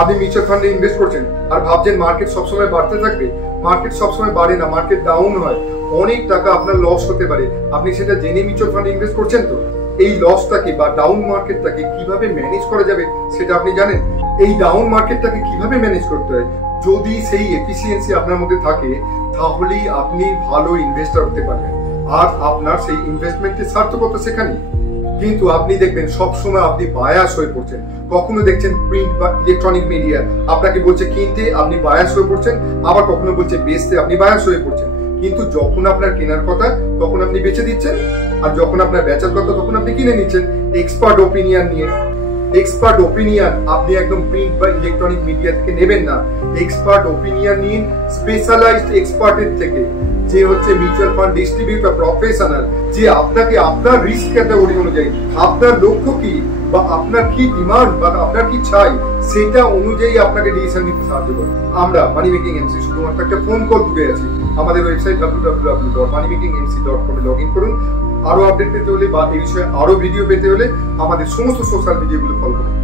আপনি মিউচুয়াল ফান্ডে ইনভেস্ট করছেন আর ভাবছেন মার্কেট সবসময় বাড়তে থাকবে। মার্কেট সবসময় বাড়ে না, মার্কেট ডাউন হয়, অনেক টাকা আপনার লস হতে পারে। আপনি সেটা জেনে মিউচুয়াল ফান্ডে ইনভেস্ট করছেন তো? এই লসটাকে বা ডাউন মার্কেটটাকে কিভাবে ম্যানেজ করা যাবে সেটা আপনি জানেন? এই ডাউন মার্কেটটাকে কিভাবে ম্যানেজ করতে হয়, যদি সেই এফিসিয়েন্সি আপনার মধ্যে থাকে, তাহলেই আপনি ভালো ইনভেস্টর হতে পারবেন আর আপনার সেই ইনভেস্টমেন্টের সার্থকতা সেখানেই। কিন্তু আপনি দেখবেন সবসময় আপনি বায়াস হয়ে পড়ছেন। কখনো দেখছেন প্রিন্ট বা ইলেকট্রনিক মিডিয়া আপনাকে বলছে কিনতে, আপনি বায়াস হয়ে পড়ছেন, আবার কখনো বলছে বেচতে, আপনি বায়াস হয়ে পড়ছেন। কিন্তু যখন আপনার কেনার কথা তখন আপনি বেচে দিচ্ছেন, আর যখন আপনার বেচার কথা তখন আপনি কিনে নিচ্ছেন এক্সপার্ট ওপিনিয়ন নিয়ে। এক্সপার্ট ওপিনিয়ন আপনি একদম প্রিন্ট বা ইলেকট্রনিক মিডিয়া থেকে নেবেন না। এক্সপার্ট ওপিনিয়ন নিন স্পেশালাইজড এক্সপার্টের থেকে, যে হচ্ছে মিউচুয়াল ফান্ড ডিস্ট্রিবিউটর প্রফেশনাল, যে আপনাকে আপনার রিস্ক ক্যাটাগরি অনুযায়ী, আপনার লক্ষ্য কি বা আপনার কি ডিমান্ড বা আপনার কি চাই, সেটা অনুযায়ী আপনাকে ডিসিশন নিতে সাহায্য করে। আমরা মানি মেকিং এমসি শুধুমাত্র একটা ফোন কল দূরে আছি। আমাদের website www.moneymekingmc.com A log in করুন। আরো আপডেট পেতে হলে বা এই বিষয়ে আরো ভিডিও পেতে হলে আমাদের সমস্ত সোশ্যাল মিডিয়াগুলো ফলো করুন।